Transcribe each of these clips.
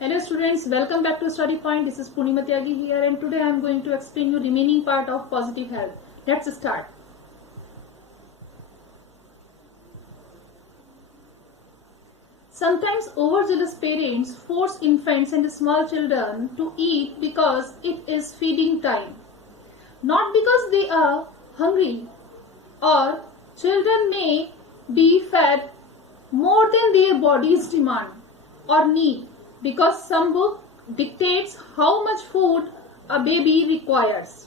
Hello students, welcome back to Study Point. This is Purnima Tyagi here and today I am going to explain you remaining part of positive health. Let's start. Sometimes overzealous parents force infants and small children to eat because it is feeding time. Not because they are hungry, or children may be fed more than their bodies demand or need, because some book dictates how much food a baby requires.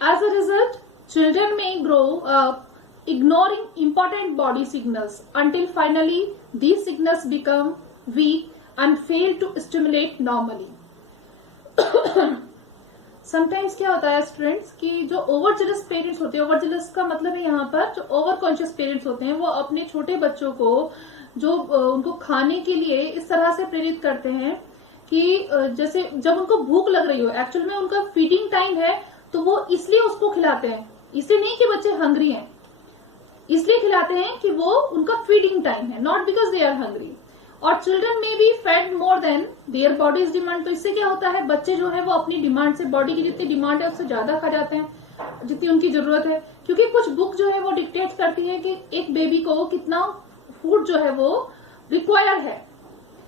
As a result, children may grow up ignoring important body signals until finally these signals become weak and fail to stimulate normally. Sometimes क्या होता है students कि जो ओवरजेलस parents होते हैं, ओवरजेलस का मतलब है यहाँ पर जो ओवर कॉन्शियस पेरेंट्स होते हैं वो अपने छोटे बच्चों को जो उनको खाने के लिए इस तरह से प्रेरित करते हैं कि जैसे जब उनको भूख लग रही हो, एक्चुअल में उनका फीडिंग टाइम है तो वो इसलिए उसको खिलाते हैं, इसलिए नहीं कि बच्चे हंग्री हैं, इसलिए खिलाते हैं कि वो उनका फीडिंग टाइम है, not because they are hungry. और children may be fed more than their bodies demand. तो इससे क्या होता है, बच्चे जो है वो अपनी डिमांड से, बॉडी की जितनी डिमांड है उससे ज्यादा खा जाते हैं जितनी उनकी जरूरत है, क्योंकि कुछ बुक जो है वो डिक्टेट करती है कि एक बेबी को कितना फूड जो है वो रिक्वायर है.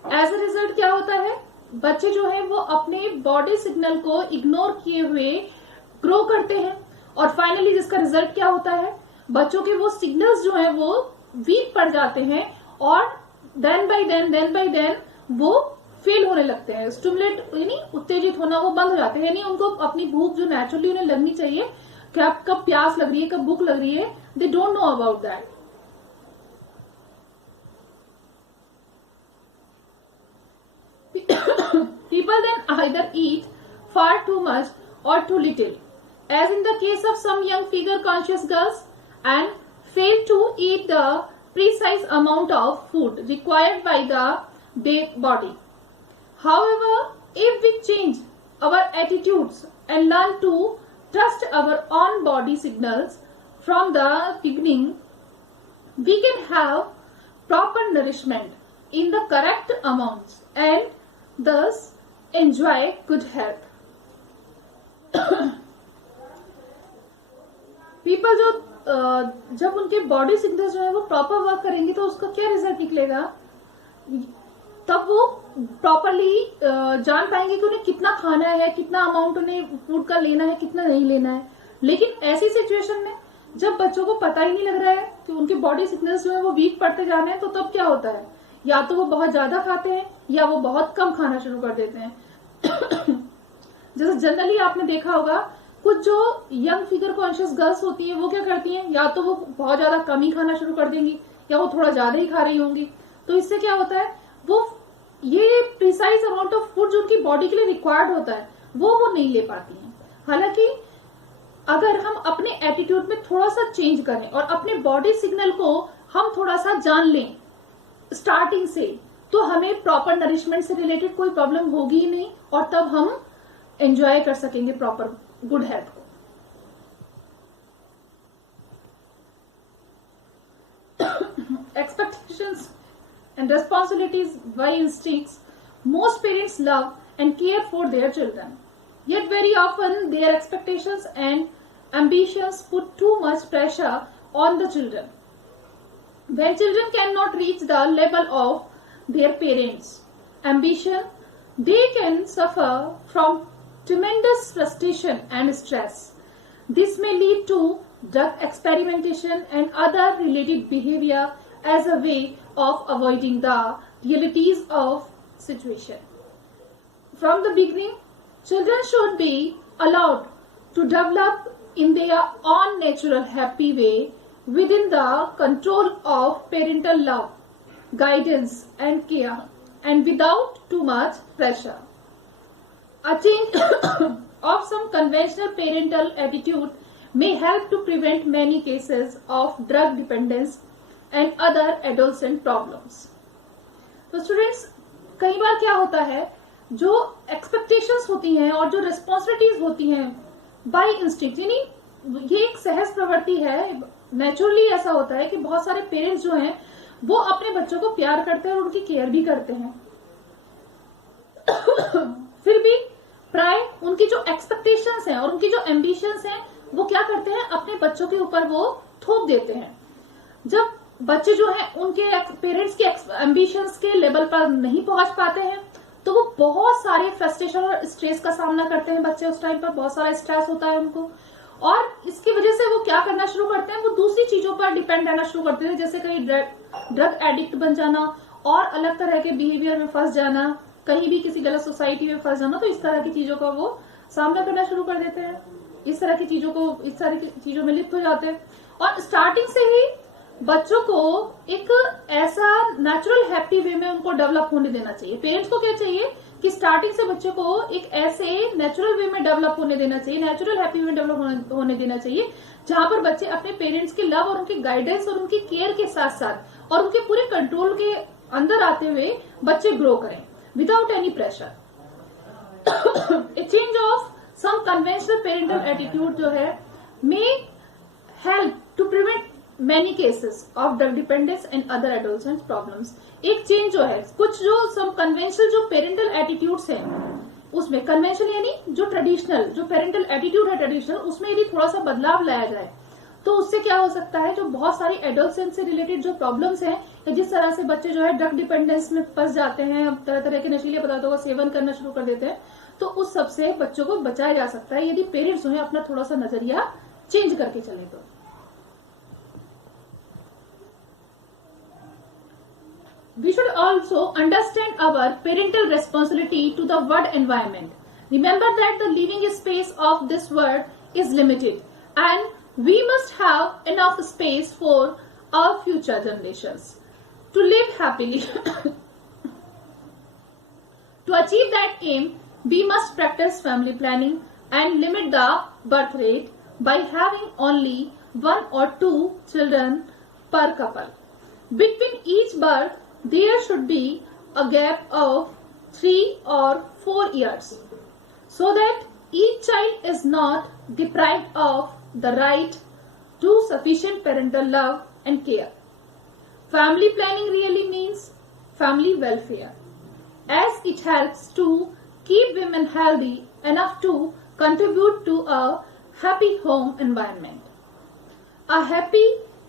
एज अ रिजल्ट क्या होता है, बच्चे जो है वो अपने बॉडी सिग्नल को इग्नोर किए हुए ग्रो करते हैं और फाइनली जिसका रिजल्ट क्या होता है, बच्चों के वो सिग्नल्स जो है वो वीक पड़ जाते हैं और देन बाय देन वो फेल होने लगते हैं. स्टिमुलेट यानी उत्तेजित होना वो बंद हो जाते हैं, यानी उनको अपनी भूख जो नेचुरली उन्हें लगनी चाहिए, कब प्यास लग रही है, कब भूख लग रही है, they don't know about that. People then either eat far too much or too little, as in the case of some young figure-conscious girls, and fail to eat the precise amount of food required by the body. However, if we change our attitudes and learn to trust our own body signals from the beginning, we can have proper nourishment in the correct amounts and thus enjoy good health. People जो जब उनके body signals जो है वो proper work करेंगे तो उसका क्या रिजल्ट निकलेगा, तब वो प्रॉपरली जान पाएंगे कि उन्हें कितना खाना है, कितना अमाउंट उन्हें फूड का लेना है, कितना नहीं लेना है. लेकिन ऐसी सिचुएशन में जब बच्चों को पता ही नहीं लग रहा है कि उनके बॉडी सिग्नल्स जो है वो वीक पड़ते जा रहे हैं, तो तब क्या होता है, या तो वो बहुत ज्यादा खाते हैं या वो बहुत कम खाना शुरू कर देते हैं. जैसे जनरली आपने देखा होगा कुछ जो यंग फिगर कॉन्शियस गर्ल्स होती है वो क्या करती हैं, या तो वो बहुत ज्यादा कम ही खाना शुरू कर देंगी या वो थोड़ा ज्यादा ही खा रही होंगी. तो इससे क्या होता है, वो ये प्रिसाइज अमाउंट ऑफ फूड जो उनकी बॉडी के लिए रिक्वायर्ड होता है वो नहीं ले पाती हैं. हालांकि अगर हम अपने एटीट्यूड में थोड़ा सा चेंज करें और अपने बॉडी सिग्नल को हम थोड़ा सा जान लें स्टार्टिंग से, तो हमें प्रॉपर नरिशमेंट से रिलेटेड कोई प्रॉब्लम होगी ही नहीं और तब हम एंजॉय कर सकेंगे प्रॉपर गुड हेल्थ को. Expectations and responsibilities by instincts, most parents love and care for their children. Yet very often their expectations and ambitions put too much pressure on the children. When children cannot reach the level of their parents' ambition, they can suffer from tremendous frustration and stress. This may lead to drug experimentation and other related behavior as a way of avoiding the realities of situation. From the beginning, children should be allowed to develop in their own natural happy way within the control of parental love, guidance and care, and without too much pressure. A change of some conventional parental attitude may help to prevent many cases of drug dependence and other adolescent problems. तो students, कई बार क्या होता है, जो expectations होती हैं और जो रिस्पॉन्सिबिलिटीज होती हैं बाय इंस्टिंक्ट, यानी ये एक सहज प्रवृत्ति है, नेचुरली ऐसा होता है कि बहुत सारे पेरेंट्स जो हैं वो अपने बच्चों को प्यार करते हैं और उनकी केयर भी करते हैं. उनकी जो एक्सपेक्टेशंस हैं और उनकी जो एम्बिशंस हैं वो क्या करते हैं, अपने बच्चों के ऊपर वो थोप देते हैं। जब बच्चे जो हैं उनके पेरेंट्स के एम्बिशंस के लेवल पर नहीं पहुंच पाते हैं तो वो बहुत सारे फ्रस्ट्रेशन और स्ट्रेस का सामना करते हैं। बच्चे उस टाइम पर बहुत सारा स्ट्रेस होता है उनको, और इसकी वजह से वो क्या करना शुरू करते हैं, वो दूसरी चीजों पर डिपेंड रहना शुरू करते हैं, जैसे कहीं ड्रग एडिक्ट बन जाना और अलग तरह के बिहेवियर में फंस जाना, कहीं भी किसी गलत सोसाइटी में फंस जाना। तो इस तरह की चीजों का वो सामना करना शुरू कर देते हैं, इस तरह की चीजों में लिप्त हो जाते हैं। और स्टार्टिंग से ही बच्चों को एक ऐसा नेचुरल हैप्पी वे में उनको डेवलप होने देना चाहिए। पेरेंट्स को क्या चाहिए कि स्टार्टिंग से बच्चे को एक ऐसे नेचुरल वे में डेवलप होने देना चाहिए, नेचुरल हैप्पी वे में डेवलप होने देना चाहिए, जहां पर बच्चे अपने पेरेंट्स के लव और उनकी गाइडेंस और उनकी केयर के साथ साथ और उनके पूरे कंट्रोल के अंदर आते हुए बच्चे ग्रो करें without any pressure. A change of some conventional parental attitude जो है may help to prevent many cases of drug dependence and other adolescent problems। एक चेंज जो है, कुछ जो सम कन्वेंशनल जो पेरेंटल एटीट्यूड्स हैं उसमें, कन्वेंशनल यानी जो ट्रेडिशनल जो पेरेंटल एटीट्यूड है ट्रेडिशनल, उसमें यदि थोड़ा सा बदलाव लाया जाए तो उससे क्या हो सकता है, जो बहुत सारी एडोलसेंस से रिलेटेड जो प्रॉब्लम्स हैं, या जिस तरह से बच्चे जो है ड्रग डिपेंडेंस में फंस जाते हैं, तरह तरह के नशीले पदार्थों का सेवन करना शुरू कर देते हैं, तो उस सबसे बच्चों को बचाया जा सकता है यदि पेरेंट्स जो है अपना थोड़ा सा नजरिया चेंज करके चले। तो we should also understand our parental responsibility to the world environment. Remember that the living space of this world is limited and we must have enough space for our future generations to live happily. To achieve that aim, we must practice family planning and limit the birth rate by having only 1 or 2 children per couple. Between each birth, there should be a gap of 3 or 4 years so that each child is not deprived of the right to sufficient parental love and care. Family planning really means family welfare, as it helps to keep women healthy enough to contribute to a happy home environment. A happy,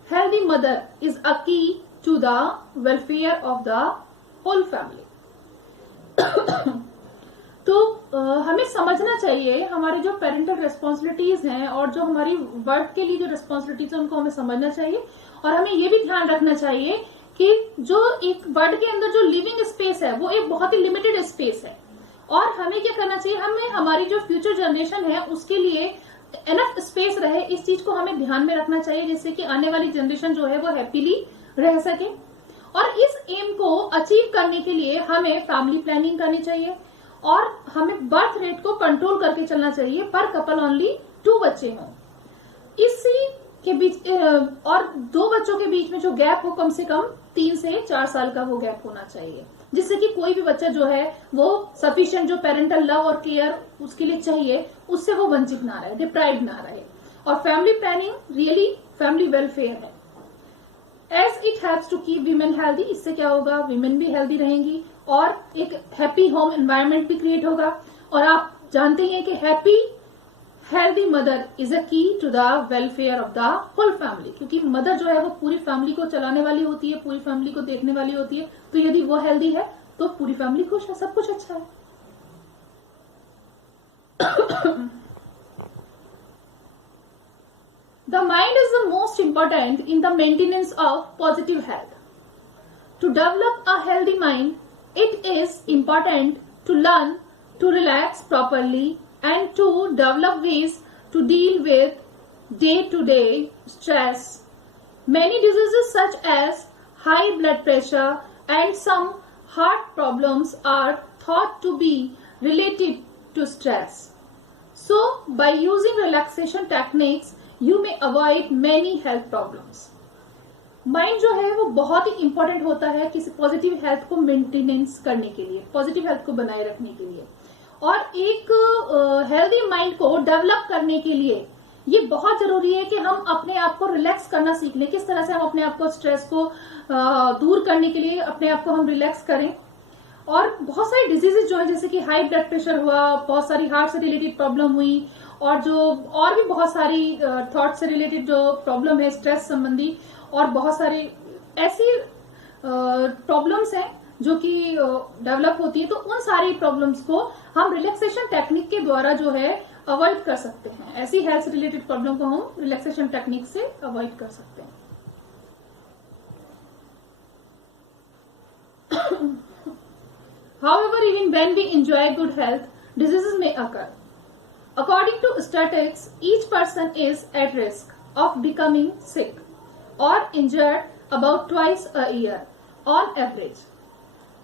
healthy mother is a key to the welfare of the whole family। तो हमें समझना चाहिए हमारी जो parental responsibilities हैं और जो हमारी वर्ड के लिए जो रेस्पॉन्सिबिलिटीज है उनको हमें समझना चाहिए, और हमें ये भी ध्यान रखना चाहिए कि जो एक वर्ड के अंदर जो लिविंग स्पेस है वो एक बहुत ही लिमिटेड स्पेस है, और हमें क्या करना चाहिए, हमें हमारी जो फ्यूचर जनरेशन है उसके लिए एनफ स्पेस रहे, इस चीज को हमें ध्यान में रखना चाहिए, जिससे कि आने वाली जनरेशन जो है वो हैप्पीली रह सके। और इस एम को अचीव करने के लिए हमें फैमिली प्लानिंग करनी चाहिए और हमें बर्थ रेट को कंट्रोल करके चलना चाहिए, पर कपल ओनली 2 बच्चे हों। इसी के बीच और 2 बच्चों के बीच में जो गैप हो कम से कम 3 से 4 साल का वो गैप होना चाहिए, जिससे कि कोई भी बच्चा जो है वो सफिशिएंट जो पेरेंटल लव और केयर उसके लिए चाहिए उससे वो वंचित ना रहे, डिप्राइव ना रहे। और family planning really family welfare है, as it helps to keep women healthy. इससे क्या होगा, वीमेन भी हेल्दी रहेंगी और एक हैप्पी होम एनवायरनमेंट भी क्रिएट होगा। और आप जानते हैं कि happy healthy mother is a key to the welfare of the whole family, क्योंकि मदर जो है वो पूरी फैमिली को चलाने वाली होती है, पूरी फैमिली को देखने वाली होती है। तो यदि वो हेल्दी है तो पूरी फैमिली खुश है, सब कुछ अच्छा है। The mind is the most important in the maintenance of positive health. To develop a healthy mind, it is important to learn to relax properly and to develop ways to deal with day-to-day stress. Many diseases such as high blood pressure and some heart problems are thought to be related to stress. So, by using relaxation techniques, you may avoid many health problems. Mind जो है वो बहुत ही important होता है किसी positive health को maintenance करने के लिए, पॉजिटिव हेल्थ को बनाए रखने के लिए। और एक हेल्दी माइंड को डेवलप करने के लिए ये बहुत जरूरी है कि हम अपने आप को रिलैक्स करना सीख लें। किस तरह से हम अपने आप को स्ट्रेस को दूर करने के लिए अपने आप को हम रिलैक्स करें। और बहुत सारी डिजीजेस जो है जैसे कि हाई ब्लड प्रेशर हुआ, बहुत सारी हार्ट से रिलेटेड प्रॉब्लम हुई, और जो और भी बहुत सारी थॉट से रिलेटेड जो प्रॉब्लम है, स्ट्रेस संबंधी, और बहुत सारी ऐसी प्रॉब्लम्स हैं जो कि डेवलप होती है। तो उन सारी प्रॉब्लम्स को हम रिलैक्सेशन टेक्निक के द्वारा जो है अवॉइड कर सकते हैं। ऐसी हेल्थ रिलेटेड प्रॉब्लम को हम रिलैक्सेशन टेक्निक से अवॉइड कर सकते हैं। However, even when we enjoy good health, diseases may occur. According to statistics, each person is at risk of becoming sick or injured about twice a year on average.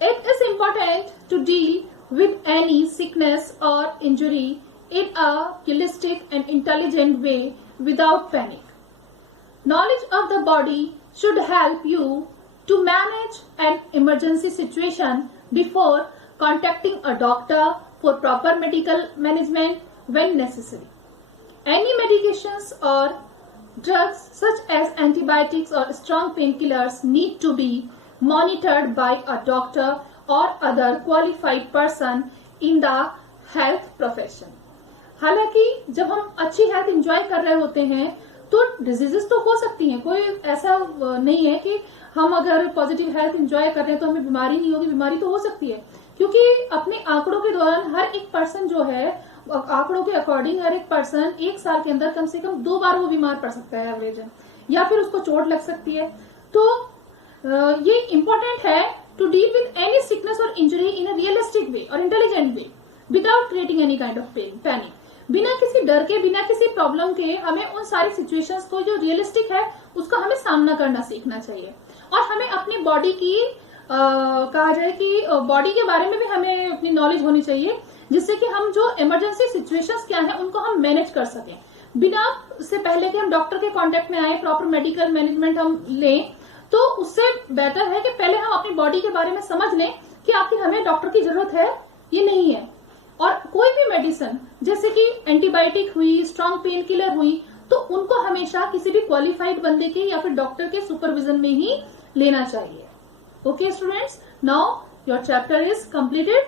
It is important to deal with any sickness or injury in a realistic and intelligent way without panic. Knowledge of the body should help you to manage an emergency situation before contacting a doctor for proper medical management when necessary. Any medications or drugs such as antibiotics or strong painkillers need to be monitored by a doctor or other qualified person in the health profession. हालांकि जब हम अच्छी health enjoy कर रहे होते हैं तो diseases तो हो सकती हैं, कोई ऐसा नहीं है कि हम अगर पॉजिटिव हेल्थ एंजॉय कर रहे हैं तो हमें बीमारी नहीं होगी, बीमारी तो हो सकती है, क्योंकि अपने आंकड़ों के दौरान हर एक पर्सन जो है, आंकड़ों के अकॉर्डिंग हर एक पर्सन एक साल के अंदर कम से कम 2 बार वो बीमार पड़ सकता है एवरेज, या फिर उसको चोट लग सकती है। तो ये इम्पोर्टेंट है to deal with any sickness और injury in a realistic way और intelligent way without creating any kind of panic. बिना किसी डर के, बिना किसी प्रॉब्लम के हमें उन सारी सिचुएशंस को जो रियलिस्टिक है उसका हमें सामना करना सीखना चाहिए। और हमें अपनी बॉडी की कहा जाए कि बॉडी के बारे में भी हमें अपनी नॉलेज होनी चाहिए, जिससे कि हम जो इमरजेंसी सिचुएशंस क्या है उनको हम मैनेज कर सकें। बिना से पहले कि हम डॉक्टर के कांटेक्ट में आए, प्रॉपर मेडिकल मैनेजमेंट हम लें, तो उससे बेहतर है कि पहले हम अपनी बॉडी के बारे में समझ लें कि आखिर हमें डॉक्टर की जरूरत है ये नहीं है। और कोई भी मेडिसिन जैसे कि एंटीबायोटिक हुई, स्ट्रॉन्ग पेन किलर हुई, तो उनको हमेशा किसी भी क्वालिफाइड बंदे के या फिर डॉक्टर के सुपरविजन में ही लेना चाहिए। Okay students, now your chapter is completed.